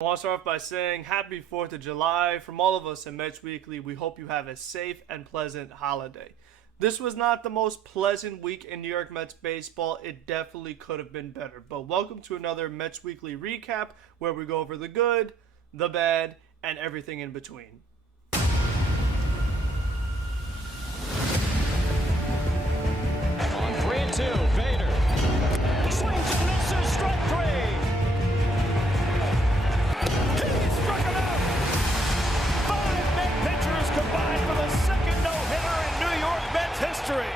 I want to start off by saying happy 4th of July. From all of us at Mets Weekly, we hope you have a safe and pleasant holiday. This was not the most pleasant week in New York Mets baseball. It definitely could have been better. But welcome to another Mets Weekly recap where we go over the good, the bad, and everything in between. On 3-2, Vader swings and misses, strike three. He struck him out. 5 Met pitchers combined for the second no-hitter in New York Mets history.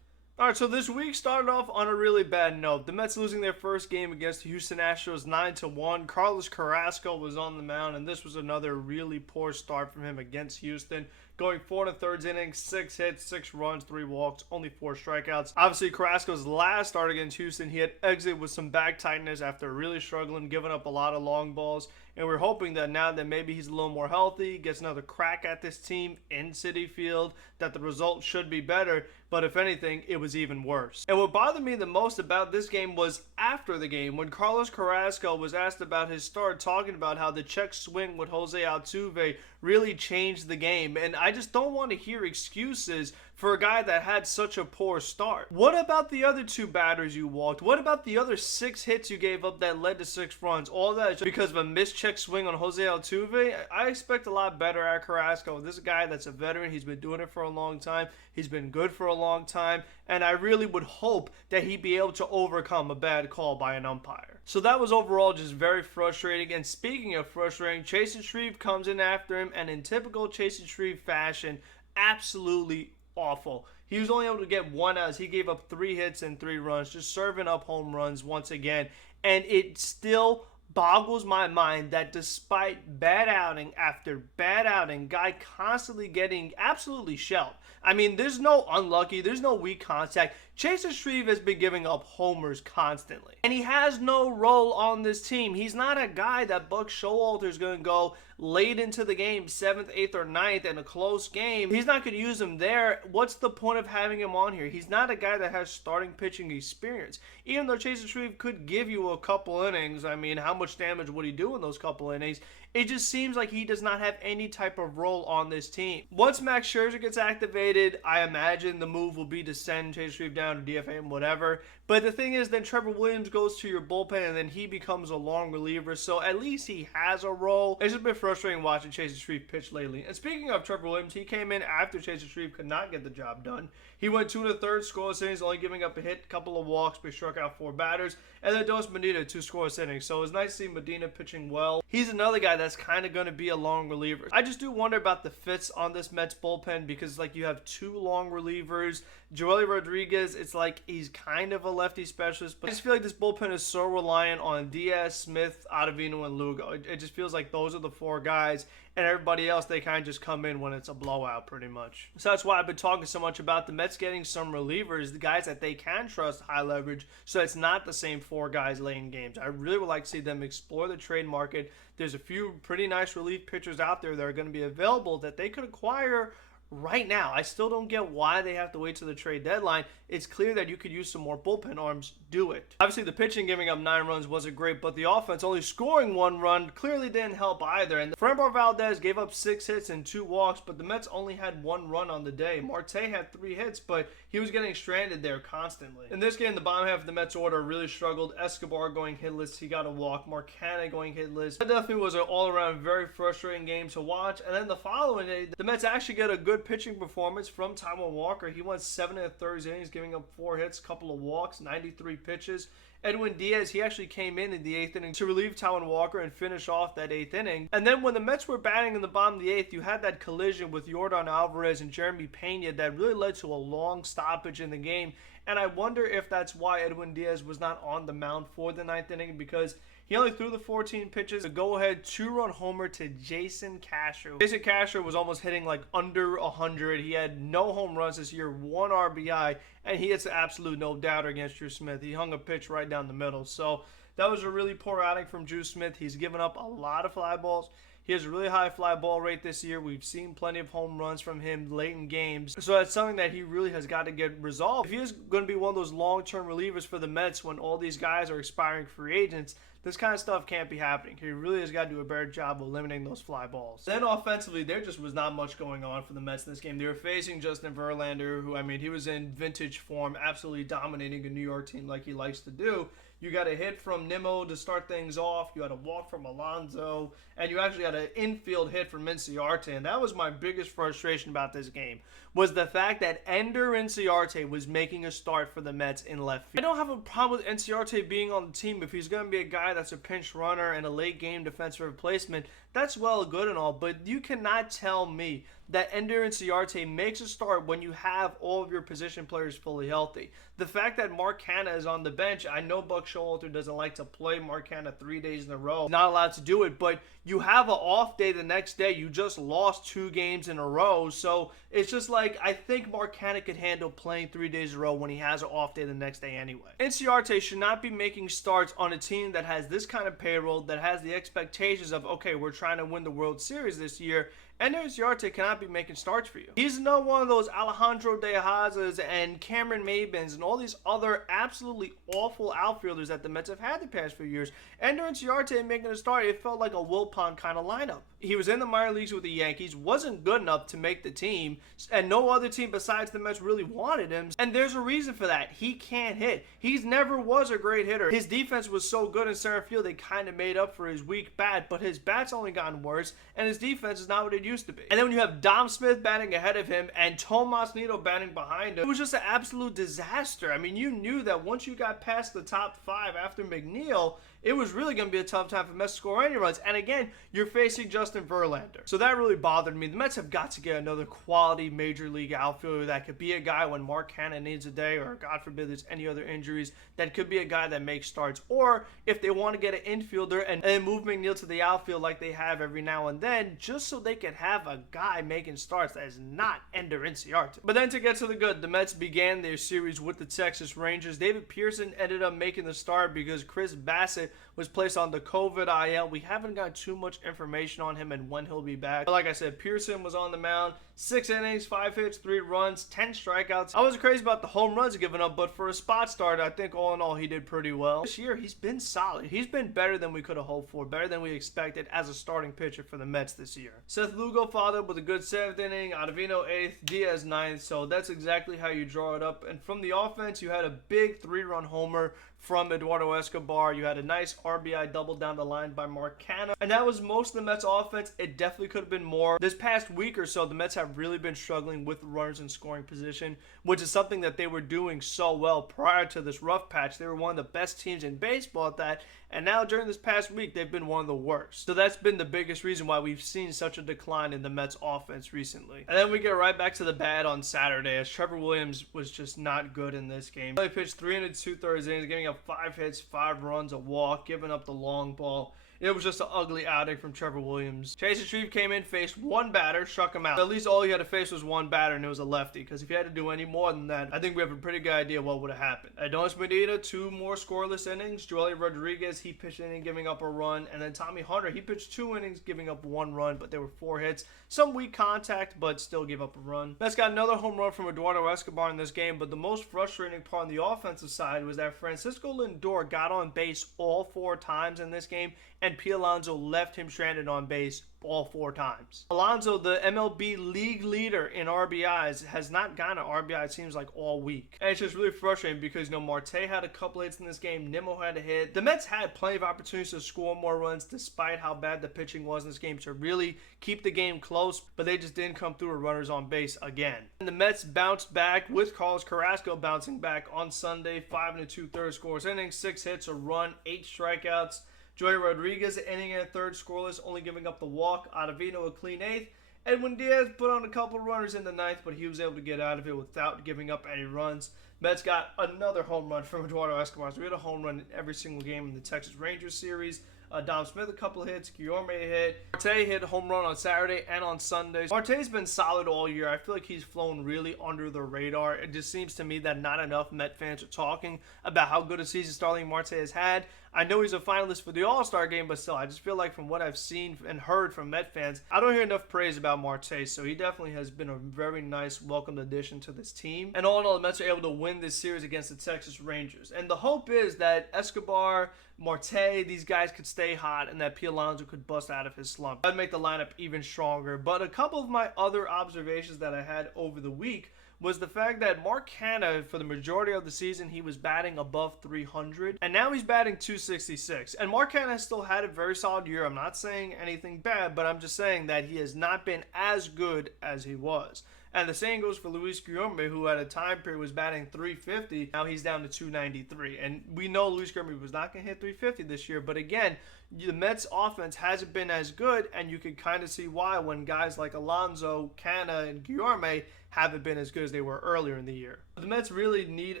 Alright, so this week started off on a really bad note. The Mets losing their first game against the Houston Astros 9-1. Carlos Carrasco was on the mound, and this was another really poor start from him against Houston. Going 4 1/3 innings, 6 hits, 6 runs, 3 walks, only 4 strikeouts. Obviously, Carrasco's last start against Houston, he had exited with some back tightness after really struggling, giving up a lot of long balls. And we're hoping that now that maybe he's a little more healthy, gets another crack at this team in Citi Field, that the result should be better. But if anything, it was even worse. And what bothered me the most about this game was after the game, when Carlos Carrasco was asked about his start, talking about how the check swing with Jose Altuve really changed the game. And I just don't want to hear excuses for a guy that had such a poor start. What about the other 2 batters you walked? What about the other 6 hits you gave up that led to 6 runs? All that just because of a missed check swing on Jose Altuve? I expect a lot better at Carrasco. This is a guy that's a veteran. He's been doing it for a long time. He's been good for a long time. And I really would hope that he'd be able to overcome a bad call by an umpire. So that was overall just very frustrating. And speaking of frustrating, Chasen Shreve comes in after him, and in typical Chasen Shreve fashion, absolutely awful. He was only able to get 1 out. He gave up 3 hits and 3 runs, just serving up home runs once again. And it still boggles my mind that despite bad outing after bad outing, guy constantly getting absolutely shelled. I mean, there's no unlucky, there's no weak contact. Chasen Shreve has been giving up homers constantly. And he has no role on this team. He's not a guy that Buck Showalter is going to go late into the game, 7th, 8th, or 9th in a close game. He's not going to use him there. What's the point of having him on here? He's not a guy that has starting pitching experience. Even though Chasen Shreve could give you a couple innings, I mean, how much damage would he do in those couple innings? It just seems like he does not have any type of role on this team. Once Max Scherzer gets activated, I imagine the move will be to send Chasen Shreve down to DFA and whatever. But the thing is, then Trevor Williams goes to your bullpen, and then he becomes a long reliever. So at least he has a role. It's just been frustrating watching Chasen Shreve pitch lately. And speaking of Trevor Williams, he came in after Chasen Shreve could not get the job done. He went 2 1/3 scoreless innings, only giving up a hit, couple of walks, but he struck out 4 batters. And then Dos Medina, 2 scoreless innings. So it was nice to see Medina pitching well. He's another guy that's kind of going to be a long reliever. I just do wonder about the fits on this Mets bullpen because, like, you have 2 long relievers. Joely Rodriguez, it's like he's kind of a lefty specialist, but I just feel like this bullpen is so reliant on Diaz, Smith, Ottavino, and Lugo. It just feels like those are the 4 guys, and everybody else, they kind of just come in when it's a blowout pretty much. So that's why I've been talking so much about the Mets getting some relievers, the guys that they can trust high leverage, so it's not the same 4 guys late in games. I really would like to see them explore the trade market. There's a few pretty nice relief pitchers out there that are going to be available that they could acquire right now. I still don't get why they have to wait till the trade deadline. It's clear that you could use some more bullpen arms. Do it. Obviously, the pitching giving up 9 runs wasn't great, but the offense only scoring 1 run clearly didn't help either. And Framber Valdez gave up 6 hits and 2 walks, but the Mets only had 1 run on the day. Marte had 3 hits, but he was getting stranded there constantly. In this game, the bottom half of the Mets order really struggled. Escobar going hitless, he got a walk. Marcana going hitless. That definitely was an all-around very frustrating game to watch. And then the following day, the Mets actually get a good pitching performance from Taijuan Walker. He went 7 1/3 innings, giving up 4 hits, couple of walks, 93 pitches. Edwin Diaz, he actually came in the 8th inning to relieve Taijuan Walker and finish off that 8th inning. And then when the Mets were batting in the bottom of the 8th, you had that collision with Yordan Alvarez and Jeremy Pena that really led to a long stoppage in the game. And I wonder if that's why Edwin Diaz was not on the mound for the 9th inning, because he only threw the 14 pitches. A go-ahead 2-run homer to Jason Castro. Jason Castro was almost hitting like under 100. He had no home runs this year, 1 RBI, and he hits an absolute no-doubter against Drew Smith. He hung a pitch right down the middle. So that was a really poor outing from Drew Smith. He's given up a lot of fly balls. He has a really high fly ball rate this year. We've seen plenty of home runs from him late in games. So that's something that he really has got to get resolved. If he is going to be one of those long-term relievers for the Mets when all these guys are expiring free agents, This kind of stuff can't be happening. He really has got to do a better job of limiting those fly balls. Then offensively, there just was not much going on for the Mets in this game. They were facing Justin Verlander, who, I mean, he was in vintage form, absolutely dominating a New York team like he likes to do. You got a hit from Nimmo to start things off. You had a walk from Alonso. And you actually had an infield hit from Inciarte. And that was my biggest frustration about this game, was the fact that Ender Inciarte was making a start for the Mets in left field. I don't have a problem with Inciarte being on the team if he's going to be a guy that's a pinch runner and a late game defensive replacement. That's well good and all, but you cannot tell me that Ender Inciarte makes a start when you have all of your position players fully healthy. The fact that Mark Canha is on the bench, I know Buck Showalter doesn't like to play Mark Canha 3 days in a row. Not allowed to do it, but you have an off day the next day. You just lost 2 games in a row, so it's just like, I think Mark Canha could handle playing 3 days in a row when he has an off day the next day anyway. Inciarte should not be making starts on a team that has this kind of payroll, that has the expectations of, okay, we're trying to win the World Series this year. Ender Inciarte cannot be making starts for you. He's not one of those Alejandro De Hazas and Cameron Maybins and all these other absolutely awful outfielders that the Mets have had the past few years. Ender Inciarte making a start, it felt like a Wilpon kind of lineup. He was in the minor leagues with the Yankees, wasn't good enough to make the team, and no other team besides the Mets really wanted him. And there's a reason for that. He can't hit. He's never was a great hitter. His defense was so good in center field, they kind of made up for his weak bat, but his bat's only gotten worse, and his defense is not what it used to be. And then when you have Dom Smith batting ahead of him and Tomas Nido batting behind him, it was just an absolute disaster. I mean, you knew that once you got past the top 5 after McNeil, it was really going to be a tough time for Mets to score any runs. And again, you're facing Justin Verlander. So that really bothered me. The Mets have got to get another quality major league outfielder that could be a guy when Mark Canha needs a day, or God forbid there's any other injuries, that could be a guy that makes starts. Or if they want to get an infielder and move McNeil to the outfield like they have every now and then, just so they can have a guy making starts that is not Ender Inciarte. But then to get to the good, the Mets began their series with the Texas Rangers. David Pearson ended up making the start because Chris Bassett was placed on the COVID IL. We haven't got too much information on him and when he'll be back. But like I said, Pearson was on the mound. 6 innings, 5 hits, 3 runs, 10 strikeouts. I wasn't crazy about the home runs given up, but for a spot start, I think all in all, he did pretty well. This year, he's been solid. He's been better than we could have hoped for, better than we expected as a starting pitcher for the Mets this year. Seth Lugo followed up with a good 7th inning, Ottavino 8th, Diaz 9th, so that's exactly how you draw it up. And from the offense, you had a big 3-run homer from Eduardo Escobar. You had a nice RBI double down the line by Mark Canha. And that was most of the Mets offense. It definitely could have been more. This past week or so, the Mets have really been struggling with runners in scoring position, which is something that they were doing so well prior to this rough patch. They were one of the best teams in baseball at that. And now during this past week, they've been one of the worst. So that's been the biggest reason why we've seen such a decline in the Mets offense recently. And then we get right back to the bad on Saturday, as Trevor Williams was just not good in this game. He pitched 3 2/3 innings, giving up 5 hits, 5 runs, a walk, giving up the long ball. It was just an ugly outing from Trevor Williams. Chase Shreve came in, faced 1 batter, struck him out. At least all he had to face was 1 batter, and it was a lefty. Because if he had to do any more than that, I think we have a pretty good idea what would have happened. Adonis Medina, 2 more scoreless innings. Joely Rodriguez, he pitched an inning, giving up a run. And then Tommy Hunter, he pitched 2 innings, giving up 1 run, but there were 4 hits. Some weak contact, but still gave up a run. Mets got another home run from Eduardo Escobar in this game, but the most frustrating part on the offensive side was that Francisco Lindor got on base all 4 times in this game, and Pete Alonso left him stranded on base all 4 times. Alonso, the MLB league leader in RBIs, has not gotten an RBI, it seems like, all week. And it's just really frustrating because, Marte had a couple hits in this game. Nimmo had a hit. The Mets had plenty of opportunities to score more runs despite how bad the pitching was in this game to really keep the game close, but they just didn't come through with runners on base again. And the Mets bounced back with Carlos Carrasco bouncing back on Sunday. 5 2/3 scoreless innings, 6 hits, a run, 8 strikeouts. Joely Rodriguez, an inning and a third scoreless, only giving up the walk. Ottavino, a clean 8th. Edwin Diaz put on a couple runners in the 9th, but he was able to get out of it without giving up any runs. Mets got another home run from Eduardo Escobar. So we had a home run in every single game in the Texas Rangers series. Dom Smith, a couple of hits. Guillorme a hit. Marte hit a home run on Saturday and on Sunday. Marte's been solid all year. I feel like he's flown really under the radar. It just seems to me that not enough Met fans are talking about how good a season Starling Marte has had. I know he's a finalist for the All-Star game, but still, I just feel like from what I've seen and heard from Met fans, I don't hear enough praise about Marte, so he definitely has been a very nice, welcomed addition to this team. And all in all, the Mets are able to win this series against the Texas Rangers. And the hope is that Escobar, Marte, these guys could stay hot and that P. Alonso could bust out of his slump. That'd make the lineup even stronger. But a couple of my other observations that I had over the week was the fact that Mark Hanna, for the majority of the season, he was batting above 300, and now he's batting 266. And Mark Hanna has still had a very solid year. I'm not saying anything bad, but I'm just saying that he has not been as good as he was. And the same goes for Luis Guillorme, who at a time period was batting 350. Now he's down to 293. And we know Luis Guillorme was not going to hit 350 this year. But again, the Mets offense hasn't been as good, and you can kind of see why when guys like Alonso, Canna, and Guillorme haven't been as good as they were earlier in the year. The Mets really need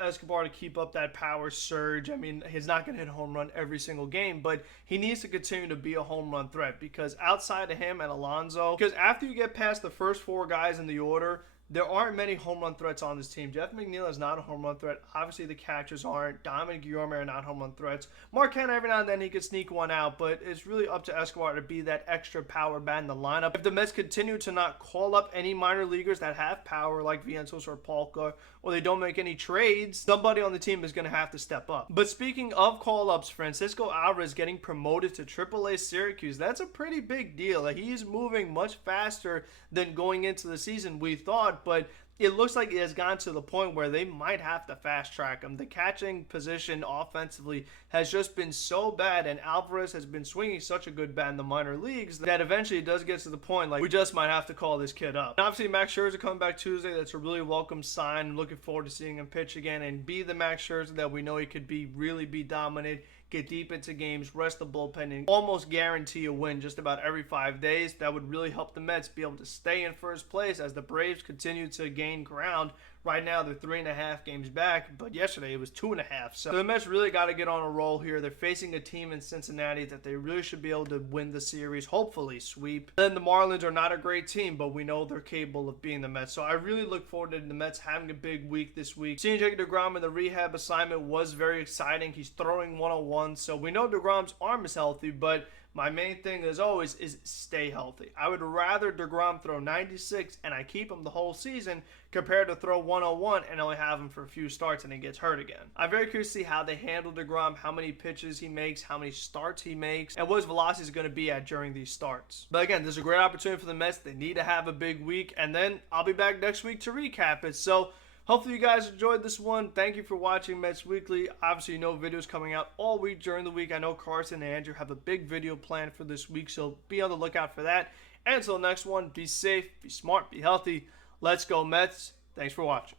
Escobar to keep up that power surge. I mean, he's not going to hit a home run every single game, but he needs to continue to be a home run threat, because outside of him and Alonso, because after you get past the first four guys in the order, there aren't many home run threats on this team. Jeff McNeil is not a home run threat. Obviously, the catchers aren't. Dominic Guillorme are not home run threats. Mark Hanna, every now and then, he could sneak one out, but it's really up to Escobar to be that extra power bat in the lineup. If the Mets continue to not call up any minor leaguers that have power, like Vientos or Polka, or they don't make any trades, somebody on the team is going to have to step up. But speaking of call-ups, Francisco Alvarez getting promoted to AAA Syracuse, that's a pretty big deal. He's moving much faster than going into the season, we thought, but it looks like it has gone to the point where they might have to fast track him. The catching position offensively has just been so bad, and Alvarez has been swinging such a good bat in the minor leagues that eventually it does get to the point like we just might have to call this kid up. And obviously, Max Scherzer coming back Tuesday, that's a really welcome sign. I'm looking forward to seeing him pitch again and be the Max Scherzer that we know he could be, really be dominant, get deep into games, rest the bullpen, and almost guarantee a win just about every 5 days. That would really help the Mets be able to stay in first place as the Braves continue to gain ground. Right now, they're 3.5 games back, but yesterday it was 2.5. So the Mets really got to get on a roll here. They're facing a team in Cincinnati that they really should be able to win the series, hopefully sweep. Then the Marlins are not a great team, but we know they're capable of being the Mets. So I really look forward to the Mets having a big week this week. Seeing Jacob deGrom in the rehab assignment was very exciting. He's throwing 101, so we know deGrom's arm is healthy, but my main thing, as always, is stay healthy. I would rather deGrom throw 96 and I keep him the whole season compared to throw 101 and only have him for a few starts and he gets hurt again. I'm very curious to see how they handle deGrom, how many pitches he makes, how many starts he makes, and what his velocity is going to be at during these starts. But again, this is a great opportunity for the Mets. They need to have a big week, and then I'll be back next week to recap it. So hopefully you guys enjoyed this one. Thank you for watching Mets Weekly. Obviously, you know videos coming out all week during the week. I know Carson and Andrew have a big video planned for this week, so be on the lookout for that. And until the next one, be safe, be smart, be healthy. Let's go Mets. Thanks for watching.